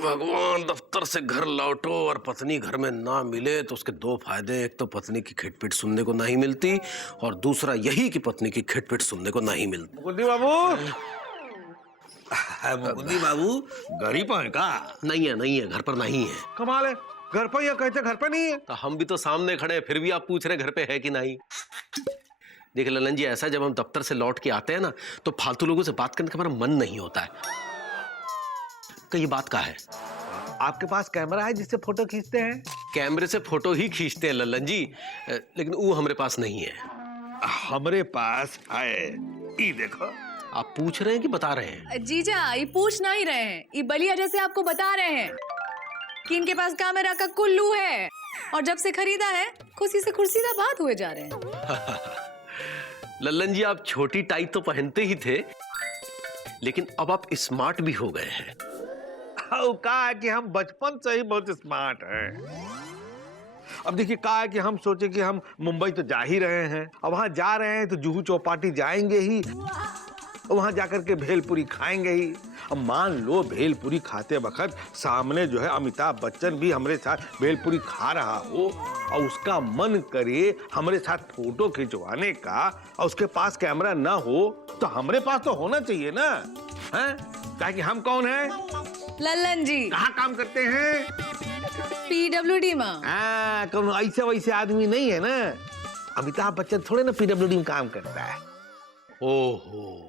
भगवान, दफ्तर से घर लौटो और पत्नी घर में ना मिले तो उसके दो फायदे। एक तो पत्नी की खिटपिट सुनने को नहीं मिलती और दूसरा यही कि पत्नी की खिटपिट सुनने को नहीं मिलती। मुकुंदी बाबू, मुकुंदी बाबू घर ही पर का? नहीं है, घर पर नहीं है। कमाल है, घर पर या कहते घर पर नहीं है। तो हम भी तो सामने खड़े हैं, फिर भी आप पूछ रहे घर पे है कि नहीं। देखिए ललन जी, ऐसा जब हम दफ्तर से लौट के आते हैं ना तो फालतू लोगों से बात करने का हमारा मन नहीं होता है। ये बात का है, आपके पास कैमरा है जिससे फोटो खींचते हैं? कैमरे से फोटो ही खींचते हैं ललन जी, लेकिन वो हमारे पास नहीं है। हमारे पास है, ये देखो। आप पूछ रहे हैं कि बता रहे हैं? जीजा, ये पूछ नहीं रहे हैं, ये बलिया जैसे आपको बता रहे हैं कि इनके पास कैमरा का कुल्लू है और जब से खरीदा है खुशी से खुर्सीदा बात हुए जा रहे हैं। ललन जी, आप छोटी टाई तो पहनते ही थे, लेकिन अब आप स्मार्ट भी हो गए हैं। कहा है कि हम बचपन से ही बहुत स्मार्ट हैं। अब देखिए, कहा है कि हम सोचे कि हम मुंबई तो जा ही रहे हैं, अब वहां जा रहे हैं तो जुहू चौपाटी जाएंगे ही, वहां जाकर के भेलपुरी खाएंगे ही। अब मान लो भेलपुरी खाते वक्त सामने जो है अमिताभ बच्चन भी हमारे साथ भेलपुरी खा रहा हो और उसका मन करे हमारे साथ फोटो खिंचवाने का और उसके पास कैमरा ना हो तो हमारे पास तो होना चाहिए ना, हैं? ताकि हम कौन हैं? लल्लन जी। कहाँ काम करते हैं? PWD में। कौन ऐसे वैसे आदमी नहीं है ना। अमिताभ बच्चन थोड़े ना PWD में काम करता है। ओहो,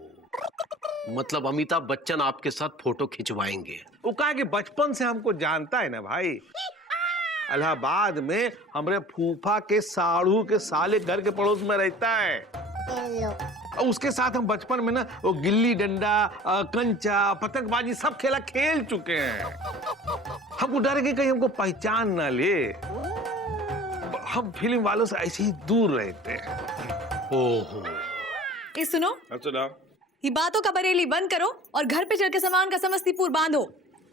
मतलब अमिताभ बच्चन आपके साथ फोटो खिंचवाएंगे? वो कहा कि बचपन से हमको जानता है ना भाई। इलाहाबाद में हमारे फूफा के साढ़ू के साले घर के पड़ोस में रहता है। और उसके साथ हम बचपन में ना वो गिल्ली डंडा, कंचा, पतंगबाजी सब खेला खेल चुके हैं। हमको डर है कि कहीं हमको पहचान ना ले। हम फिल्म वालों से ऐसे ही दूर रहते हैं। ओहो, ये सुनो, ये बातों का बरेली बंद करो और घर पे चल के सामान का समस्तीपुर बांधो।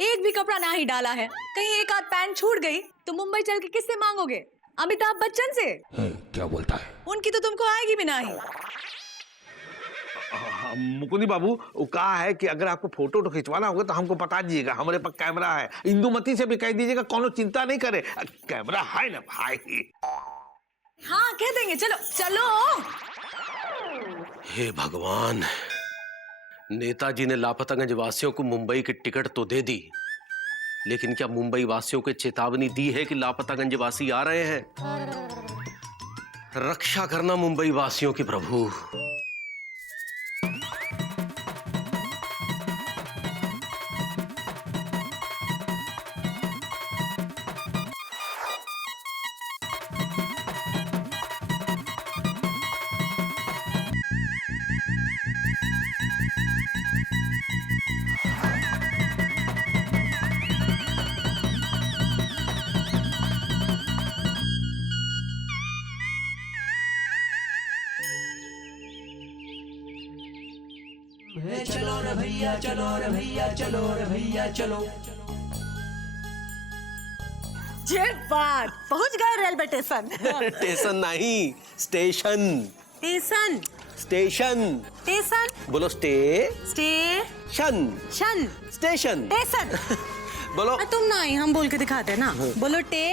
एक भी कपड़ा ना ही डाला है, कहीं एक आध पैंट छूट गई तो मुंबई चल के किससे मांगोगे? अमिताभ बच्चन से? क्या बोलता है? उनकी तो तुमको आएगी भी नहीं। मुकुंदी बाबू, वो कहा है कि अगर आपको फोटो तो खिंचवाना होगा तो हमको बता दीजिएगा, हमारे पास कैमरा है। इंदुमती से भी कह दीजिएगा, कोनो चिंता नहीं करे, कैमरा है ना भाई। हाँ कह देंगे, चलो चलो। हे भगवान, नेताजी ने लापतागंज वासियों को मुंबई की टिकट तो दे दी, लेकिन क्या मुंबई वासियों को चेतावनी दी है कि लापतागंज वासी आ रहे हैं? रक्षा करना मुंबई वासियों की प्रभु। चलो रे भैया, चलो रे भैया, चलो रे भैया, चलो। ये बात, पहुंच गए रेलवे स्टेशन। स्टेशन नहीं, स्टेशन। स्टेशन स्टेशन स्टेशन बोलो। स्टेशन शन स्टेशन स्टेशन। बोलो। तुम ना ही, हम बोल के दिखाते हैं ना। बोलो टे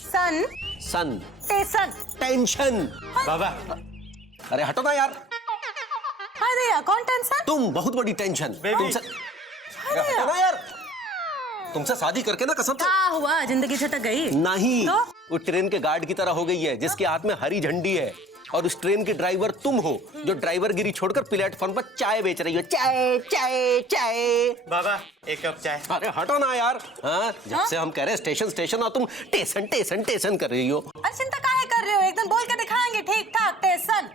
सन सन स्टेशन। टेंशन। बाबा, अरे हटो ना यार। अरे कौन टेंशन? तुम बहुत बड़ी टेंशन। तुमसे हटो ना यार। तुमसे शादी करके ना कसम से। क्या हुआ, जिंदगी झटक गई? नहीं तो? वो ट्रेन के गार्ड की तरह हो गई है जिसके हाथ में हरी झंडी है, और उस ट्रेन के ड्राइवर तुम हो जो ड्राइवर गिरी छोड़कर प्लेटफॉर्म पर चाय बेच रही हो। चाय चाय चाय। बाबा, एक कप चाय। अरे हटो ना यार। हाँ, जब से हम कह रहे हैं स्टेशन स्टेशन और तुम टेशन टेशन टेशन कर रही हो। अरे चिंता काहे कर रहे हो, एकदम बोल के दिखाएंगे ठीक ठाक। स्टेशन।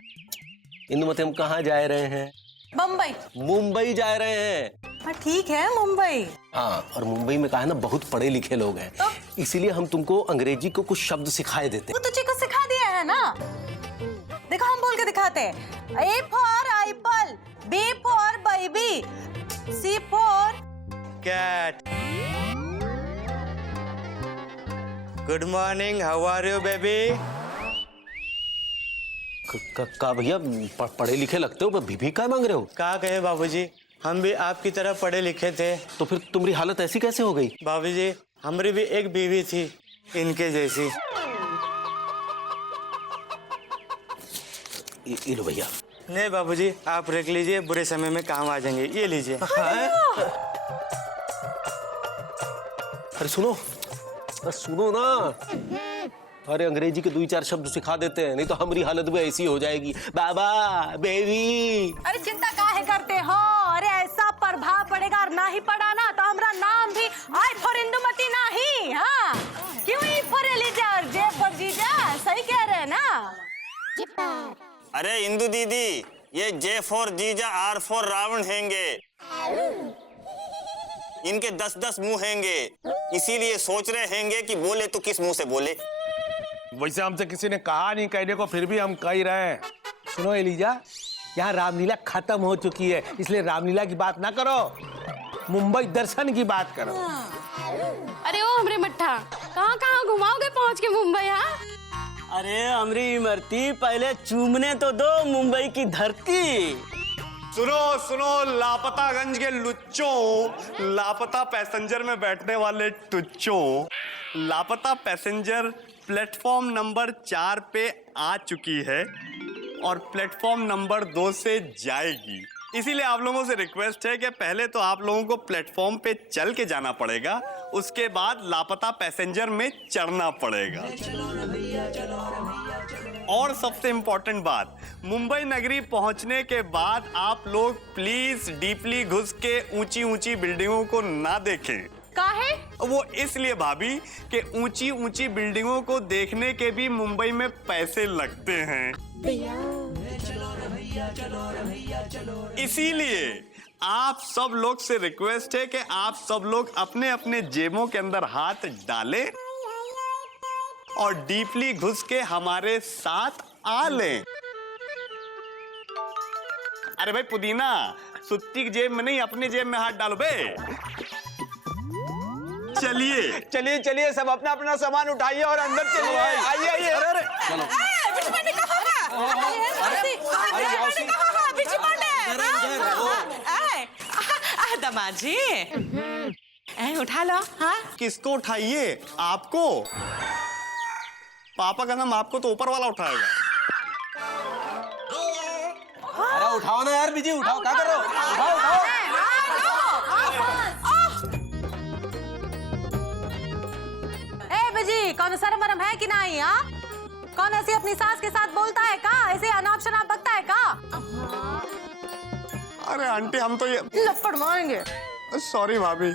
इंदुमती, हम कहाँ जा रहे हैं? मुंबई। मुंबई जा रहे हैं। हाँ ठीक है, मुंबई। हाँ, और मुंबई में कहा है ना, बहुत पढ़े लिखे लोग हैं, तो? इसीलिए हम तुमको अंग्रेजी को कुछ शब्द सिखाए देते। वो तुझे को सिखा दिया है ना। देखो हम बोल के दिखाते हैं। A for apple, B for baby, C for cat. Good morning, how are you baby? का भैया, पढ़े लिखे लगते हो, बीबी का मांग रहे हो? कहा गए बाबूजी? हम भी आपकी तरह पढ़े लिखे थे। तो फिर तुम्हारी हालत ऐसी कैसे हो गई? भाभी जी, हमारी भी एक बीवी थी इनके जैसी। ये लो भैया। नहीं बाबूजी, आप रख लीजिए, बुरे समय में काम आ जाएंगे। ये लीजिए। अरे सुनो, अरे सुनो ना। अरे अंग्रेजी के 2-4 शब्द सिखा देते हैं, नहीं तो हमारी हालत भी ऐसी हो जाएगी। बाबा, बेबी। अरे चिंता काहे करते हो? अरे ऐसा प्रभाव पड़ेगा, और ना ही पड़ा ना तो हमारा नाम भी आई फॉर इंदुमती नहीं। हाँ, क्यों ई फॉर एलिजा और जे फॉर जीजा? सही कह रहे हैं ना? अरे इंदु दीदी, ये जे फॉर जीजा, आर फॉर रावण हैंगे। इनके 10-10 मुंह हैंगे, इसीलिए सोच रहे हैंगे कि बोले तो किस मुंह से बोले। वैसे हमसे किसी ने कहा नहीं कहने को, फिर भी हम कह ही रहे हैं। सुनो एलिजा, यहाँ रामलीला खत्म हो चुकी है, इसलिए रामलीला की बात ना करो, मुंबई दर्शन की बात करो। अरे ओ हमरे मट्ठा, कहाँ कहाँ घुमाओगे पहुँच के मुंबई? हाँ, अरे अमरी इमरती, पहले चूमने तो दो मुंबई की धरती। सुनो सुनो लापतागंज के लुच्चों, लापता पैसेंजर में बैठने वाले टुच्चों, लापता पैसेंजर प्लेटफॉर्म नंबर 4 पे आ चुकी है और प्लेटफॉर्म नंबर 2 से जाएगी। इसीलिए आप लोगों से रिक्वेस्ट है कि पहले तो आप लोगों को प्लेटफॉर्म पे चल के जाना पड़ेगा, उसके बाद लापता पैसेंजर में चढ़ना पड़ेगा। और सबसे इम्पोर्टेंट बात, मुंबई नगरी पहुंचने के बाद आप लोग प्लीज डीपली घुस के ऊंची ऊंची बिल्डिंगों को ना देखें। काहे? वो इसलिए भाभी कि ऊंची ऊंची बिल्डिंगों को देखने के भी मुंबई में पैसे लगते हैं। इसीलिए आप सब लोग से रिक्वेस्ट है कि आप सब लोग अपने अपने जेबों के अंदर हाथ डालें और डीपली घुस के हमारे साथ आ लें। अरे भाई पुदीना, सुत्ती की जेब में नहीं, अपनी जेब में हाथ डालो बे। चलिए चलिए चलिए, सब अपना अपना सामान उठाइए और अंदर चलिए। आइए आइए। चलो। दमाद जी, उठा लो। हाँ, किसको उठाइए? आपको? पापा का नाम आपको तो ऊपर वाला उठाएगा। अरे उठाओ ना यार बीजी, उठाओ, क्या कर रहे हो? उठाओ उठाओ। जी, कौन शर्म वरम है कि नहीं? हाँ, कौन ऐसी अपनी सास के साथ बोलता है का? ऐसे अनाप शनाप बकता है का? अरे आंटी, हम तो ये लपड़ मारेंगे। सॉरी भाभी,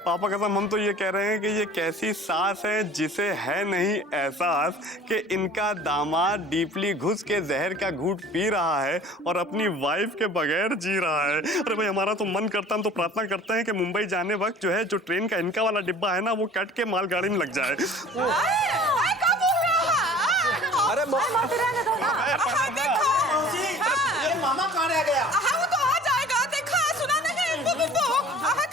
पापा कसम हम तो ये कह रहे हैं कि ये कैसी सास है जिसे है नहीं एहसास कि इनका दामाद डीपली घुस के जहर का घूंट पी रहा है और अपनी वाइफ के बगैर जी रहा है। अरे भाई, हमारा तो मन करता, हम तो प्रार्थना करते हैं कि मुंबई जाने वक्त जो है, जो ट्रेन का इनका वाला डिब्बा है ना, वो कट के मालगाड़ी में लग जाए। अरे मामा कहाँ रह गया? वो तो आ जाएगा, देखा सुना नहीं?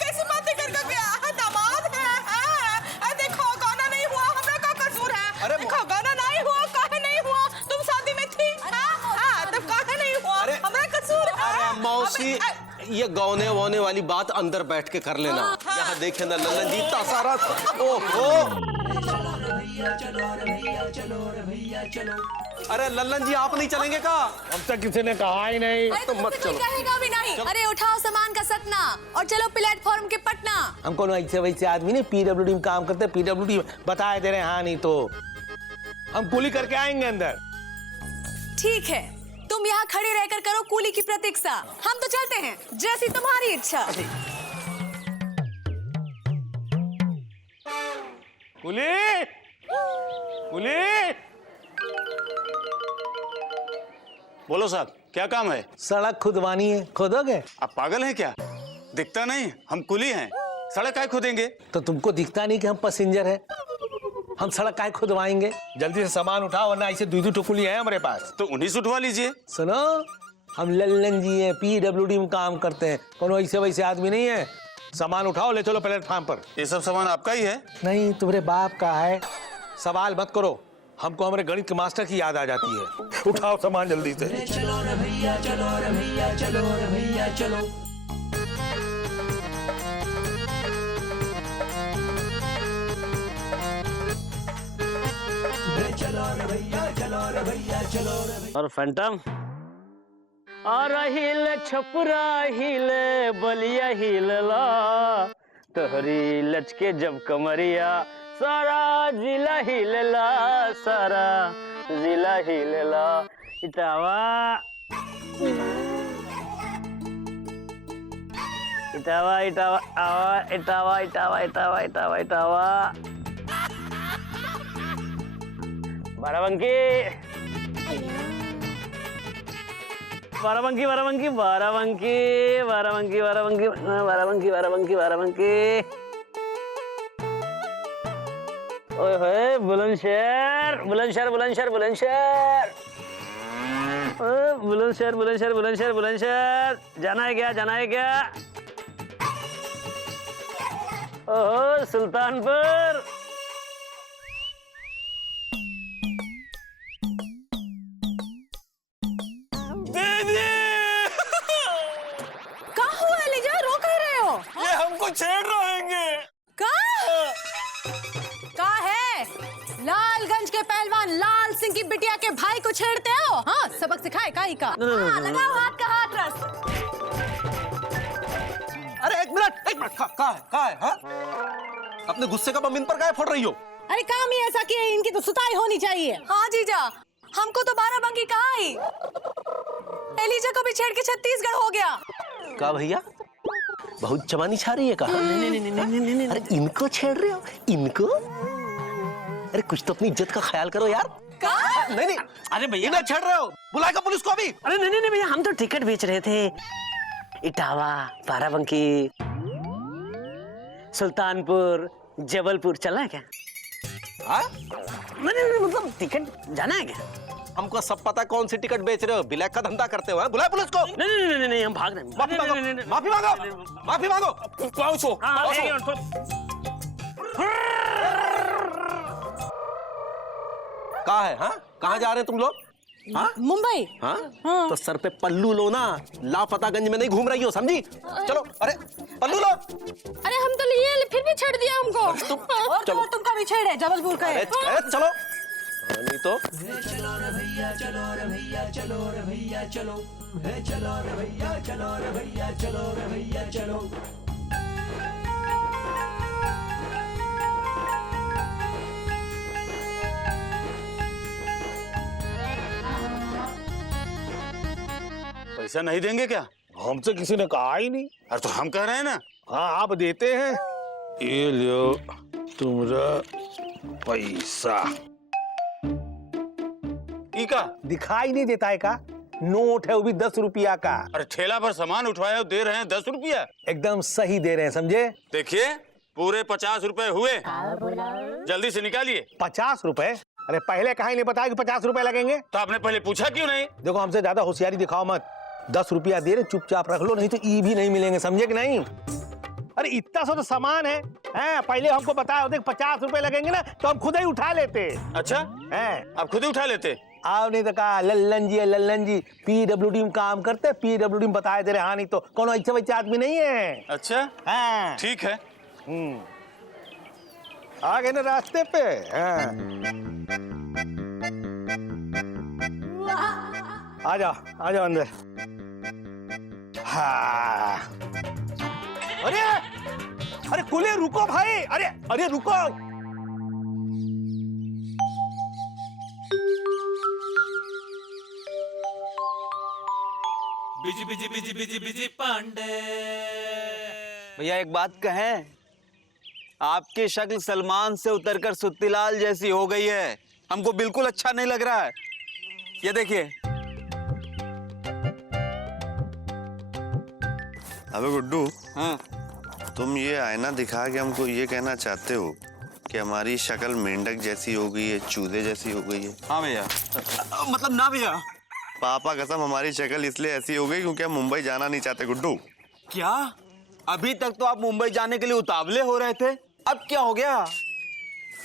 कैसी बातें कर गया? दामाद है। देखो गाना नहीं हुआ, हमरा का कसूर है? अरे देखो गाना नहीं हुआ, काहे नहीं हुआ? तुम शादी में थी, तब काहे नहीं हुआ? हमरा कसूर है। अरे मौसी, ये गौने वौने वाली बात अंदर बैठ के कर लेना। यहाँ देखे ना लल्लन जी सारा। ओहो, अरे लल्लन जी, आप नहीं चलेंगे का? हमसे किसी ने कहा ही नहीं। तो मत चलो, कहेगा भी नहीं। अरे उठाओ सामान का सतना और चलो प्लेटफॉर्म के पटना। हम कौन ऐसे वैसे आदमी नहीं, पीडब्ल्यूडी में काम करते, पीडब्ल्यूडी बताए दे रहे हैं। हाँ, नहीं तो हम कुली करके आएंगे अंदर। ठीक है, तुम यहाँ खड़े रहकर करो कूली की प्रतीक्षा, हम तो चलते हैं, जैसी तुम्हारी इच्छा। कुली, कुली। बोलो साहब, क्या काम है? सड़क खुदवानी है, खोदोगे? आप पागल हैं क्या? दिखता नहीं हम कुली हैं, सड़क काहे खोदेंगे? तो तुमको दिखता नहीं कि हम पैसेंजर हैं? हम सड़क काहे खुदवाएंगे? जल्दी से सामान उठाओ, वरना ऐसे 2-2 टुकली है हमारे पास। तो उन्हीं से उठवा लीजिए। सुनो, हम लल्लन जी हैं, पीडब्ल्यूडी में काम करते हैं, कोनो ऐसे वैसे आदमी नहीं है। सामान उठाओ, ले चलो प्लेटफार्म पर। ये सब सामान आपका ही है? नहीं, तुम्हारे बाप का है। सवाल मत करो, हमको हमारे गणित के मास्टर की याद आ जाती है। उठाओ सामान जल्दी से। चलो रे भैया, चलो रे भैया, चलो रे भैया, चलो। और फैंटम और हिल छपुरा हिल बलिया हिलला तोहरी लचके जब कमरिया सारा जिला हिलला सारा जिला हिलला इटावा इटावा इटावा आवा इटावा इटावा इटावा इटावा इटावा बाराबंकी बाराबंकी बाराबंकी बाराबंकी बाराबंकी बाराबंकी बाराबंकी बाराबंकी बाराबंकी ओए होए बुलंदशहर बुलंदशहर बुलंदशहर बुलंदशहर बुलंदशहर बुलंदशहर बुलंदशहर बुलंदशहर जाना है क्या ओहो सुल्तानपुर कहाँ हुआ एलिजा, रो कह रहे हो? ये हमको छेड़ रहेंगे। का है? लालगंज के पहलवान लाल सिंह की बिटिया के भाई को छेड़ते हो? हाँ, सबक सिखाए काई का? हाँ, लगाओ हाथ का हाथ रस। अरे एक मिनट कहाँ है हाँ? अपने गुस्से का बम इन पर काहे फोड़ रही हो? अरे काम ही ऐसा किया, इनकी तो सुताई होनी चाहिए। हाँ जीजा, हमको तो बाराबंकी कहा ही। एलिजा को भी छेड़ के छत्तीसगढ़ हो गया। का भैया बहुत चमानी छा रही है कहा? नहीं, अरे इनको छेड़ रहे हो इनको? अरे कुछ तो अपनी इज्जत का ख्याल करो यार। नहीं अरे भैया इन्हें छेड़ रहे हो, बुलाएगा पुलिस को अभी। अरे नहीं भैया, हम तो टिकट बेच रहे थे। इटावा बाराबंकी सुल्तानपुर जबलपुर चलना है क्या? नहीं मतलब टिकट जाना है क्या? हमको सब पता कौन सी टिकट बेच रहे हो, ब्लैक का धंधा करते हो। बुलाए पुलिस को। नहीं हम भाग रहे हैं। माफी मांगो कहाँ है हाँ? कहाँ जा रहे हैं तुम लोग? हाँ? मुंबई। हाँ? तो सर पे पल्लू लो ना, लापतागंज में नहीं घूम रही हो, समझी? चलो अरे पल्लू लो। अरे हम तो लिए फिर भी छेड़ दिया हमको। और तुमका भी छेड़े जबलपुर का है। चलो नहीं तो चलो रे भैया चलो रे भैया चलो रे भैया चलो चलो रे भैया चलो रे भैया चलो रे भैया चलो। पैसा नहीं देंगे क्या? हमसे किसी ने कहा ही नहीं। अरे तो हम कह रहे हैं ना। हाँ आप देते हैं, ये लो तुम्हारा पैसा। का दिखाई नहीं देता है का? नोट है, वो भी 10 रुपया का। अरे ठेला पर सामान उठवाया दे रहे हैं 10 रुपया। एकदम सही दे रहे हैं, समझे? देखिए पूरे 50 रुपए हुए, जल्दी से निकालिए। 50 रुपए? अरे पहले कहा नहीं बताया कि 50 रुपए लगेंगे? तो आपने पहले पूछा क्यों नहीं? देखो हमसे ज्यादा होशियारी दिखाओ मत। 10 रुपया दे रहे, चुपचाप रख लो, नहीं तो ई भी नहीं मिलेंगे, समझे कि नहीं? अरे इतना सा तो सामान है, पहले हमको बताया होते 50 रुपए लगेंगे ना तो हम खुद ही उठा लेते। अच्छा आप खुद ही उठा लेते? आओ नहीं तो कहा लल्लन जी PWD में काम करते, PWD में बताए दे रहे। हाँ नहीं तो कौन ऐसे वैसे आदमी नहीं है। अच्छा हाँ ठीक है। आ गए ना रास्ते पे। आ जाओ अंदर। हाँ अरे कुले रुको भाई, अरे रुको। Busy busy busy busy busy Pandey. भैया एक बात कहें, आपकी शक्ल सलमान से उतरकर सुत्तीलाल जैसी हो गई है, हमको बिल्कुल अच्छा नहीं लग रहा है। ये देखिए। अबे गुड्डू, हाँ तुम ये आईना दिखा के हमको ये कहना चाहते हो कि हमारी शक्ल मेंढक जैसी हो गई है, चूहे जैसी हो गई है? हाँ भैया, मतलब ना भैया। पापा कसम हमारी शक्ल इसलिए ऐसी हो गई क्योंकि हम मुंबई जाना नहीं चाहते गुड्डू। क्या? अभी तक तो आप मुंबई जाने के लिए उतावले हो रहे थे, अब क्या हो गया?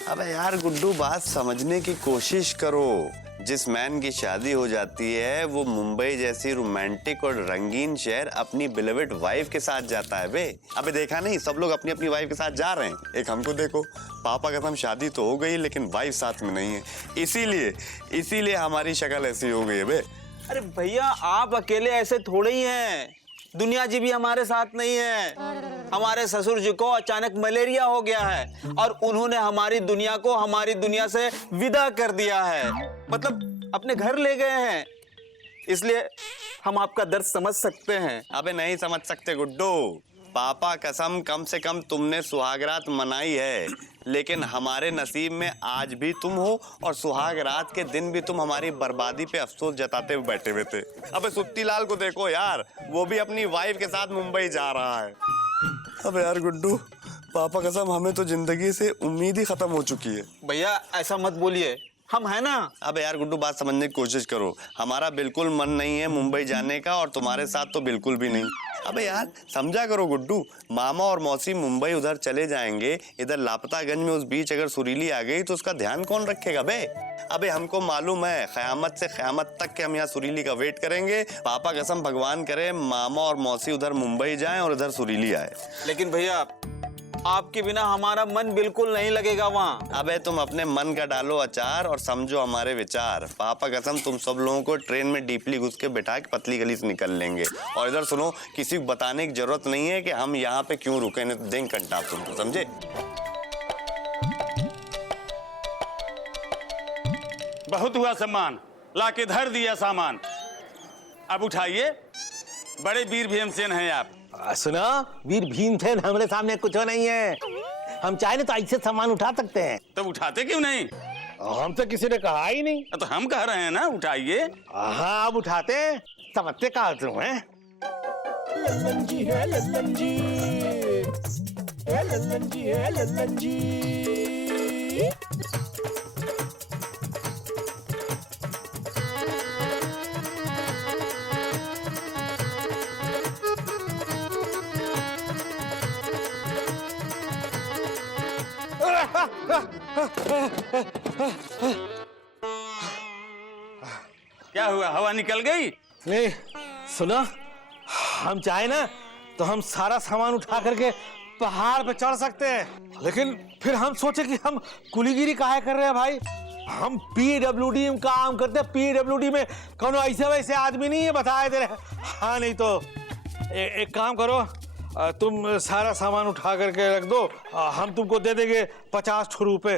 अबे यार गुड्डू, बात समझने की कोशिश करो। जिस मैन की शादी हो जाती है वो मुंबई जैसी रोमांटिक और रंगीन शहर अपनी बिलवेड वाइफ के साथ जाता है बे। अबे देखा नहीं, सब लोग अपनी अपनी वाइफ के साथ जा रहे हैं। एक हमको देखो, पापा कसम शादी तो हो गई लेकिन वाइफ साथ में नहीं है, इसीलिए हमारी शक्ल ऐसी हो गई है बे। अरे भैया आप अकेले ऐसे थोड़े ही हैं, दुनिया जी भी हमारे साथ नहीं है। हमारे ससुर जी को अचानक मलेरिया हो गया है और उन्होंने हमारी दुनिया को हमारी दुनिया से विदा कर दिया है, मतलब अपने घर ले गए हैं। इसलिए हम आपका दर्द समझ सकते हैं। अबे नहीं समझ सकते गुड्डू, पापा कसम कम से कम तुमने सुहागरात मनाई है, लेकिन हमारे नसीब में आज भी तुम हो और सुहागरात के दिन भी तुम हमारी बर्बादी पे अफसोस जताते हुए बैठे हुए थे। अबे सुत्ती लाल को देखो यार, वो भी अपनी वाइफ के साथ मुंबई जा रहा है। अबे यार गुड्डू, पापा कसम हमें तो जिंदगी से उम्मीद ही खत्म हो चुकी है। भैया ऐसा मत बोलिए, हम है ना। अबे यार गुड्डू बात समझने की कोशिश करो, हमारा बिल्कुल मन नहीं है मुंबई जाने का और तुम्हारे साथ तो बिल्कुल भी नहीं। अबे यार समझा करो गुड्डू, मामा और मौसी मुंबई उधर चले जाएंगे, इधर लापतागंज में उस बीच अगर सुरीली आ गई तो उसका ध्यान कौन रखेगा बे। अबे हमको मालूम है क़यामत से क़यामत तक के हम यहाँ सुरीली का वेट करेंगे। पापा कसम भगवान करे मामा और मौसी उधर मुंबई जाएं और इधर सुरीली आए। लेकिन भैया आपके बिना हमारा मन बिल्कुल नहीं लगेगा वहाँ। अबे तुम अपने मन का डालो अचार और समझो हमारे विचार। पापा कसम तुम सब लोगों को ट्रेन में डीपली घुस के बिठा के पतली गली से निकल लेंगे। और इधर सुनो, किसी को बताने की जरूरत नहीं है कि हम यहाँ पे क्यों रुके, नहीं तो देंगे कंटाप तुमको, समझे। बहुत हुआ सम्मान, लाके धर दिया सामान। अब उठाइए, बड़े वीर भीमसेन हैं आप। सुना, वीर भीमसेन हमारे सामने कुछ नहीं है। हम चाहे तो ऐसे सामान उठा सकते हैं। तब उठाते क्यों नहीं? हम तो किसी ने कहा ही नहीं। तो हम कह रहे हैं ना, उठाइए। हाँ अब उठाते हैं, समझते कहा तुम है। लल्लन जी है लल्लन जी, ए लल्लन जी है लल्लन जी। क्या हुआ, हवा निकल गई? नहीं सुना, हम चाहे ना तो हम सारा सामान उठा करके पहाड़ पे चढ़ सकते हैं, लेकिन फिर हम सोचे कि हम कुलीगिरी काहे कर रहे हैं भाई। हम पीडब्ल्यूडी में काम करते हैं, पीडब्ल्यूडी में कौन ऐसे वैसे आदमी नहीं है, बताए दे रहे। हाँ नहीं तो एक काम करो, तुम सारा सामान उठा करके रख दो, हम तुमको दे देंगे 50 रुपए,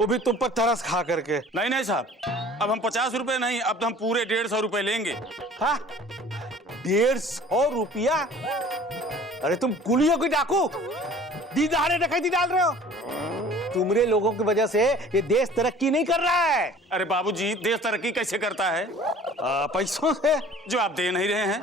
वो भी तुम पर तरस खा करके। नहीं नहीं साहब, अब हम 50 रुपए नहीं, अब तो हम पूरे 150 रुपए लेंगे। हाँ 150 रुपया? अरे तुम कुलियों की डाकू, दीदारे डकैती डाल रहे हो। तुमरे लोगों की वजह से ये देश तरक्की नहीं कर रहा है। अरे बाबूजी, देश तरक्की कैसे करता है? पैसों से, जो आप दे नहीं रहे हैं।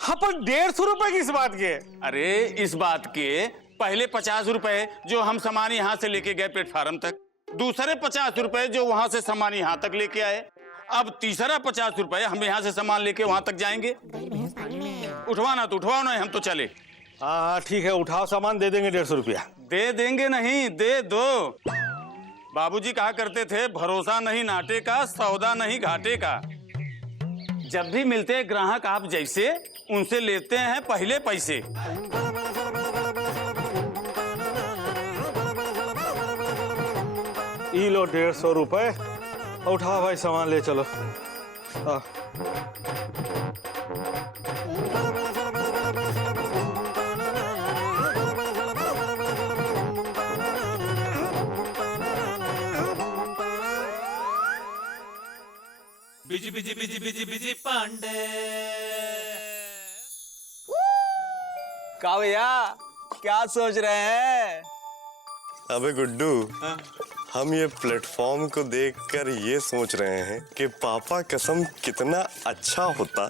हाँ पर 150 रुपए किस बात के? अरे इस बात के, पहले 50 रुपए जो हम सामान यहाँ से लेके गए प्लेटफार्म तक, दूसरे 50 रुपए जो वहां से सामान यहाँ तक लेके आए, अब तीसरा 50 रुपए हम यहाँ से सामान लेके वहां तक जाएंगे। उठवाना तो उठवाओ, नहीं हम तो चले। हाँ ठीक है, उठाओ सामान, दे देंगे 150 रुपया। दे देंगे नहीं, दे दो। बाबूजी कहा करते थे, भरोसा नहीं नाटे का, सौदा नहीं घाटे का। जब भी मिलते हैं ग्राहक आप जैसे, उनसे लेते हैं पहले पैसे। ई लो 150 रुपए, उठाओ भाई सामान ले चलो। Busy busy busy busy busy Pandey. का भैया क्या सोच रहे हैं? अबे गुड्डू, हम ये प्लेटफॉर्म को देखकर ये सोच रहे हैं कि पापा कसम कितना अच्छा होता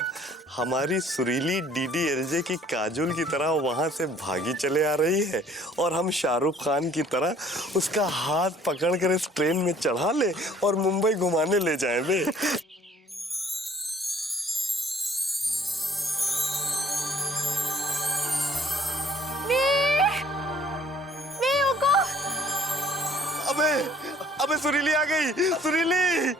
हमारी सुरीली डीडीएलजे की काजुल की तरह वहां से भागी चले आ रही है और हम शाहरुख खान की तरह उसका हाथ पकड़कर इस ट्रेन में चढ़ा ले और मुंबई घुमाने ले जाएं बे। अबे सुरीली आ गई, सुरीली।